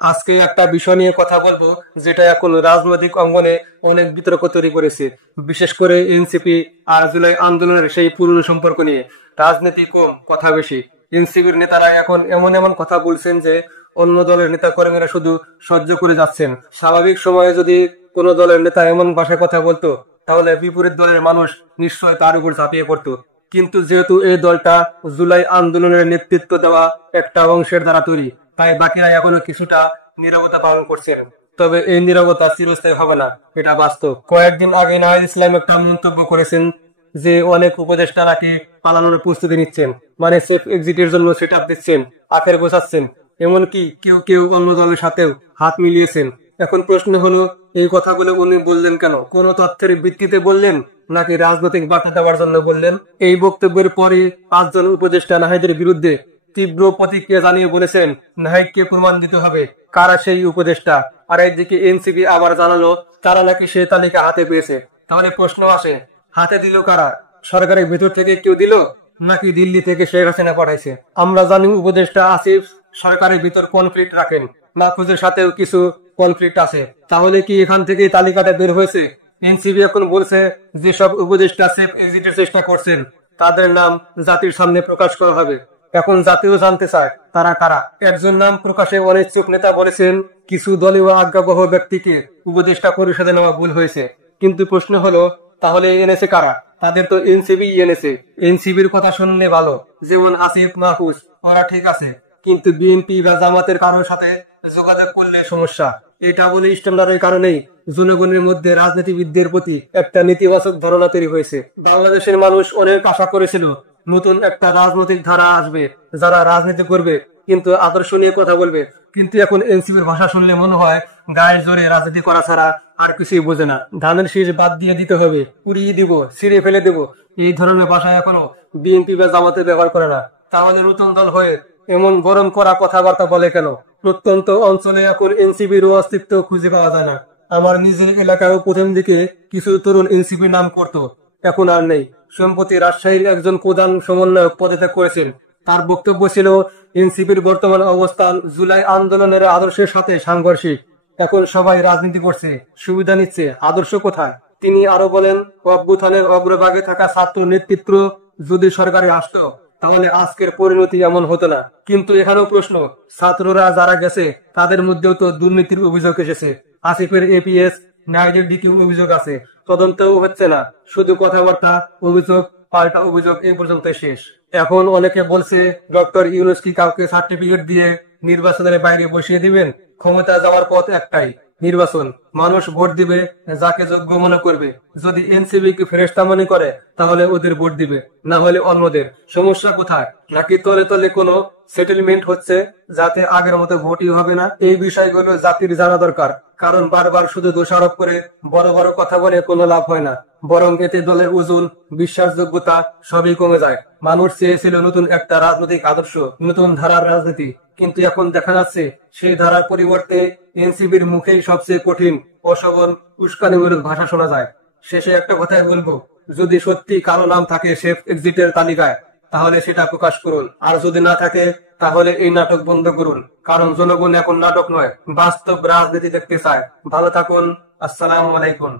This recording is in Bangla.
আজকে একটা বিষয় নিয়ে কথা বলবো, যেটা এখন রাজনৈতিক অঙ্গনে অনেক বিতর্ক তৈরি করেছে। বিশেষ করে এনসিপি আর জুলাই আন্দোলনের সেই পুরনো সম্পর্ক নিয়ে। রাজনীতি কম, কথা বেশি। এনসিপির নেতারা এখন এমন এমন কথা বলছেন যে অন্য দলের নেতা কর্মীরা শুধু সহ্য করে যাচ্ছেন। স্বাভাবিক সময়ে যদি কোনো দলের নেতা এমন ভাষায় কথা বলতো, তাহলে বিপরীত দলের মানুষ নিশ্চয় তার উপর ঝাঁপিয়ে পড়তো। কিন্তু যেহেতু এই দলটা জুলাই আন্দোলনের নেতৃত্ব দেওয়া একটা অংশের দ্বারা তৈরি, তাই বাকিরা এখনো কিছুটা নীরবতা পালন করছেন। তবে এই নীরবতা চিরস্থায়ী হবে না, এটা বাস্তব। কয়েকদিন আগে নাহিদ ইসলাম একটা মন্তব্য করেছেন যে অনেক উপদেষ্টা নাকি পালানোর প্রস্তুতি নিচ্ছেন, মানে সেফ এক্সিটের জন্য সেট আপ দিচ্ছেন, আখের গোছাচ্ছেন। এমনকি কেউ কেউ অন্য দলের সাথেও হাত মিলিয়েছেন। এখন প্রশ্ন হলো, এই কথাগুলো উনি বললেন কেন? কোন তথ্যের ভিত্তিতে বললেন, নাকি রাজনৈতিক বার্তা দেওয়ার জন্য বললেন? এই বক্তব্যের পরে 5 জন উপদেষ্টা নাহিদের বিরুদ্ধে তীব্র প্রতিক্রিয়া জানিয়ে বলেছেন নাহিদকে প্রমাণ দিতে হবে কারা সেই উপদেষ্টা। আর একদিকে এনসিপি আবার জানালো তারা নাকি সেই তালিকা হাতে পেয়েছে। তাহলে প্রশ্ন আসে, হাতে দিল কারা? সরকারের ভেতর থেকে কেউ দিল, নাকি দিল্লি থেকে শেখ হাসিনা পাঠাইছে? আমরা জানি উপদেষ্টা আসিফ সরকারের ভিতর কনফ্লিক্ট রাখেন, মাহফুজের সাথেও কিছু কনফ্লিক্ট আছে। তাহলে কি এখান থেকে তালিকাটা বের হয়েছে? এনসিপি এখন বলছে যেসব উপদেষ্টা সেফ এক্সিটের চেষ্টা করছেন তাদের নাম জাতির সামনে প্রকাশ করা হবে। এখন জাতিও জানতে চায় তারা কারা। একজন নাম প্রকাশে অনিচ্ছুক নেতা বলেছেন কিছু দলীয় আজ্ঞাবহ ব্যক্তিকে উপদেষ্টা পরিষদে নেওয়া ভুল হয়েছে। কিন্তু প্রশ্ন হলো, তাহলে এনেছে কারা? তাদের তো এনসিবি এনেছে। এনসিবির কথা শুনলে ভালো, যেমন আসিফ, মাহফুজ, ওরা ঠিক আছে, কিন্তু বিএনপি বা জামাতের কারোর সাথে যোগাযোগ করলে সমস্যা। এটা বলে স্ট্যান্ডার্ডের কারণেই জনগণের মধ্যে রাজনীতিবিদদের প্রতি একটা নেতিবাচক ধারণা তৈরি হয়েছে। বাংলাদেশের মানুষ অনেক আশা করেছিল নতুন একটা রাজনৈতিক ধারা আসবে, যারা রাজনীতি করবে কিন্তু আদর্শ নিয়ে কথা বলবে। কিন্তু এখন এনসিপির ভাষা শুনলে মনে হয় গায়ের জোরে রাজনীতি করা ছাড়া আর কিছুই বোঝে না। ধানের শীষ বাদ দিয়ে দিতে হবে, পুড়িয়ে দিব, ছিঁড়ে ফেলে দেব, এই ধরনের ভাষা এখনো বিএনপি বা জামাতে ব্যবহার করে না। তাহলে নতুন দল হয়ে এমন গরম করা কথাবার্তা বলে কেন? প্রত্যন্ত অঞ্চলে এখন এনসিপির অস্তিত্ব খুঁজে পাওয়া যায় না। আমার নিজের এলাকায়ও প্রথম দিকে কিছু তরুণ এনসিপির নাম করতো, এখন আর নেই। সম্প্রতি রাজশাহীর একজন প্রধান সমন্বয়ক পদত্যাগ করেছেন। তার বক্তব্য ছিল এনসিপির বর্তমান অবস্থান জুলাই আন্দোলনের আদর্শের সাথে সাংঘর্ষিক। এখন সবাই রাজনীতি করছে, সুবিধা নিচ্ছে, আদর্শ কোথায়? তিনি আরো বলেন, অভ্যুত্থানের অগ্রভাগে থাকা ছাত্র নেতৃত্ব যদি সরকারে আসতো, তাহলে আজকের পরিণতি এমন হতো না। কিন্তু এখানেও প্রশ্ন, ছাত্ররা যারা গেছে তাদের মধ্যেও তো দুর্নীতির অভিযোগ এসেছে। আসিফের এপিএস, নাইজের দিকে অভিযোগ আছে, তদন্তও হচ্ছে না, শুধু কথাবার্তা, অভিযোগ, পাল্টা অভিযোগ, এই পর্যন্ত শেষ। এখন অনেকে বলছে ডক্টর ইউনূস কি কাউকে সার্টিফিকেট দিয়ে নির্বাচনের বাইরে বসিয়ে দিবেন? ক্ষমতা যাওয়ার পথ একটাই, নির্বাচন। মানুষ ভোট দিবে যাকে যোগ্য মনে করবে। যদি এনসিবি কে ফেরেশতা মনে করে তাহলে ওদের ভোট দিবে, না হলে অন্যদের। সমস্যা কোথায়? নাকি তলে তলে কোনো সেটেলমেন্ট হচ্ছে যাতে আগের মতো ভোটই হবে না? এই বিষয়গুলো জাতির জানা দরকার। কারণ বারবার শুধু দোষারোপ করে বড় বড় কথা বলে কোনো লাভ হয় না, বরং এতে দলের ওজন, বিশ্বাসযোগ্যতা সবই কমে যায়। মানুষ চেয়েছিল নতুন একটা রাজনৈতিক আদর্শ, নতুন ধারার রাজনীতি, কিন্তু এখন দেখা যাচ্ছে সেই ধারার পরিবর্তে এনসিবির মুখেই সবচেয়ে কঠিন, অশোভন, উস্কানিমূলক ভাষা শোনা যায়। শেষে একটা কথাই বলবো, যদি সত্যি কালো নাম থাকে সেফ এক্সিটের তালিকায়, তাহলে সেটা প্রকাশ করুন। আর যদি না থাকে, তাহলে এই নাটক বন্ধ করুন। কারণ জনগণ এখন নাটক নয়, বাস্তব রাজনীতি দেখতে চায়। ভালো থাকুন। আসসালামু আলাইকুম।